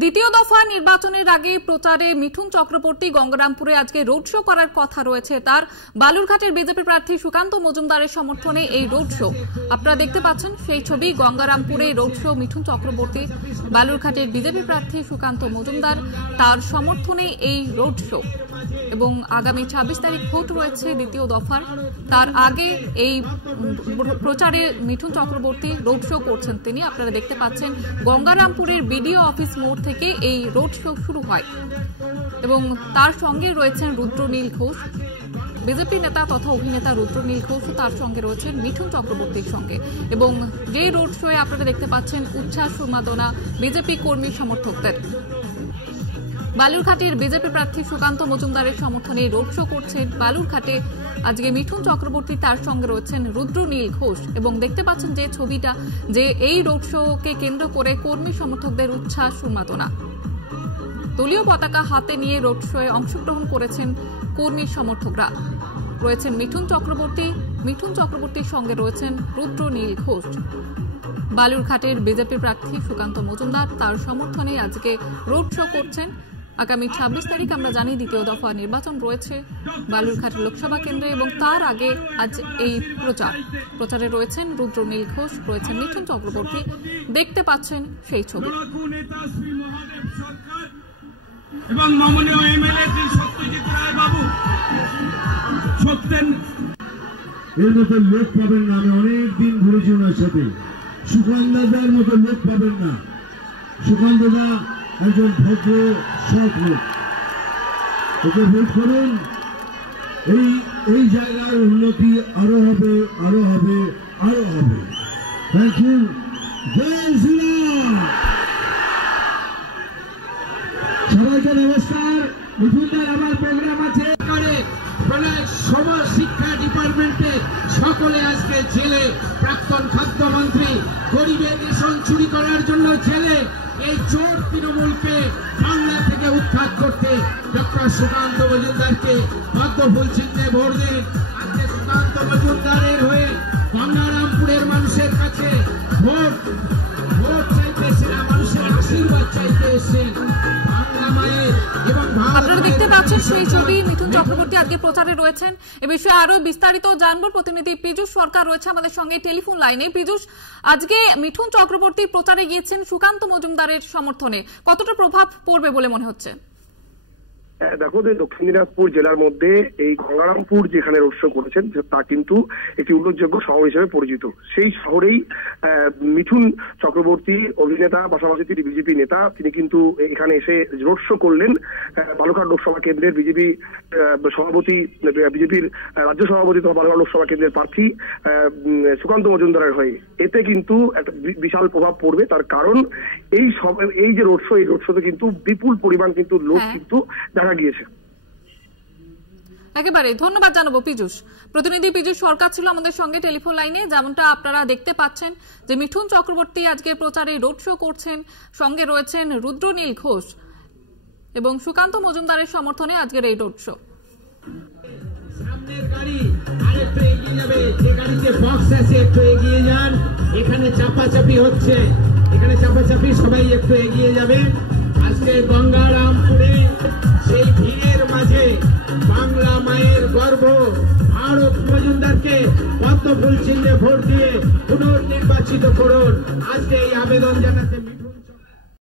দ্বিতীয় দফা নির্বাচনের আগে প্রচারে মিঠুন চক্রবর্তী গঙ্গারামপুরে আজকে রোড শো করার কথা রয়েছে। তার বালুরঘাটের বিজেপি প্রার্থী সুকান্ত মজুমদারের সমর্থনে এই রোড শো আপনারা দেখতে পাচ্ছেন। সেই ছবি গঙ্গারামপুরে রোড শো মিঠুন চক্রবর্তী, বালুরঘাটের বিজেপি প্রার্থী সুকান্ত মজুমদার, তার সমর্থনে এই রোড শো। এবং আগামী 26 তারিখ ভোট রয়েছে দ্বিতীয় দফার, তার আগে এই প্রচারে মিঠুন চক্রবর্তী রোড শো করছেন তিনি। আপনারা দেখতে পাচ্ছেন গঙ্গারামপুরের বিডিও অফিস মোড় থেকে এই রোড শো শুরু হয় এবং তার সঙ্গে রয়েছেন রুদ্রনীল ঘোষ, বিজেপি নেতা তথা অভিনেতা রুদ্রনীল ঘোষ, তার সঙ্গে রয়েছেন মিঠুন চক্রবর্তীর সঙ্গে। এবং যেই রোড শোয়ে আপনারা দেখতে পাচ্ছেন উচ্ছ্বাস উন্মাদনা বিজেপি কর্মী সমর্থকদের। বালুরঘাটের বিজেপি প্রার্থী সুকান্ত মজুমদারের সমর্থনে রোড শো করছেন বালুরঘাটে আজকে মিঠুন চক্রবর্তী, তার সঙ্গে রয়েছেন রুদ্রনীল ঘোষ। এবং দেখতে পাচ্ছেন যে ছবিটা, যে এই রোড শোকে কেন্দ্র করে কর্মী সমর্থকদের উচ্ছ্বাস উন্মাদনা। দলীয় পতাকা হাতে নিয়ে রোড শোয়ে অংশগ্রহণ করেছেন কর্মী সমর্থকরা। রয়েছেন মিঠুন চক্রবর্তীর সঙ্গে রয়েছেন রুদ্রনীল ঘোষ। বালুরঘাটের বিজেপি প্রার্থী সুকান্ত মজুমদার তার সমর্থনে আজকে রোড শো করছেন। আগামী 26 তারিখ আমরা জানি দ্বিতীয় দফা নির্বাচন রয়েছে বালুরঘাট লোকসভা কেন্দ্রে এবং তার আগে আজ এই প্রচারে রয়েছেন রুদ্রনীল ঘোষ, রয়েছেন মিঠুন চক্রবর্তী। দেখতে পাচ্ছেন সেই ছবি। এবং মাননীয় এমএলএ সত্যজিৎ রায় বাবু সত্যেন এর মতো লোক পাবেন না। আমি অনেকদিন ঘুরেছি ওনার সাথে। সুকান্তদার মতো লোক পাবেন না। সুকান্তদা একজন ভদ্র সৎ লোক, ওকে ভোট করুন। এই জায়গার উন্নতি আরো হবে, আরো হবে, আরো হবে। Thank you. জয় শ্রীরাম। সবাইকে নমস্কার। মিঠুনদার আমার প্রোগ্রাম আছে সমাজ শিক্ষা ডিপার্টমেন্টে সকলে আজকে জেলে। প্রাক্তন খাদ্যমন্ত্রী গরিবের রেশন চুরি করার জন্য জেলে। এই চোর তৃণমূলকে বাংলা থেকে উৎখাত করতে ডক্টর সুকান্ত মজুমদারকে পদ্মফুল চিহ্নে ভোট দিন। আজকে সুকান্ত মজুমদারের হয়ে গঙ্গারামপুরের মানুষের কাছে ভোট চাইতে এসেছেন, মানুষের আশীর্বাদ চাইতে এসেছেন। আপনারা দেখতে পাচ্ছেন সেই ছবি। মিঠুন চক্রবর্তী আজকে প্রচারে রয়েছেন। এ বিষয়ে আরো বিস্তারিত জানবো। প্রতিনিধি পীযূষ সরকার রয়েছে আমাদের সঙ্গে টেলিফোন লাইনে। পীযূষ, আজকে মিঠুন চক্রবর্তী প্রচারে গিয়েছেন সুকান্ত মজুমদারের সমর্থনে, কতটা প্রভাব পড়বে বলে মনে হচ্ছে? দেখো, দক্ষিণ দিনাজপুর জেলার মধ্যে এই গঙ্গারামপুর যেখানে রোড শো করেছেন তা কিন্তু একটি উল্লেখযোগ্য শহর হিসেবে পরিচিত। সেই শহরেই মিঠুন চক্রবর্তী অভিনেতা, পাশাপাশি তিনি বিজেপি নেতা, তিনি কিন্তু এখানে এসে রোড শো করলেন বালুরঘাট লোকসভা কেন্দ্রের বিজেপির রাজ্য সভাপতি তথা বালুরঘাট লোকসভা কেন্দ্রের প্রার্থী সুকান্ত মজুমদারের হয়ে। এতে কিন্তু একটা বিশাল প্রভাব পড়বে। তার কারণ এই যে রোড শো, এই রোড শোতে কিন্তু বিপুল পরিমাণ কিন্তু লোক কিন্তু দেখা গিয়েছে। একেবারে ধন্যবাদ জানাবো পীযূষ। প্রতিনিধি পীযূষ সরকার ছিল আমাদের সঙ্গে টেলিফোন লাইনে। যেমনটা আপনারা দেখতে পাচ্ছেন যে মিঠুন চক্রবর্তী আজকে প্রচারে রোড শো করছেন, সঙ্গে রয়েছেন রুদ্রনীল ঘোষ এবং সুকান্ত মজুমদারের সমর্থনে আজকের এই রোড শো। সামনের গাড়ি আরেকটু এগিয়ে যাবে, যে গাড়িতে বক্স আছে একটু এগিয়ে যান। এখানে চাপাচাপি হচ্ছে, সবাই একটু এগিয়ে যাবে। আজকে গঙ্গারামপুরে সেই ভিড়ের মাঝে বাংলা মায়ের গর্ব ভারত মজুমদারকে পদ্মফুল চিহ্নে ভোট দিয়ে পুনর্নির্বাচিত করুন। আজকে এই আবেদন জানাতে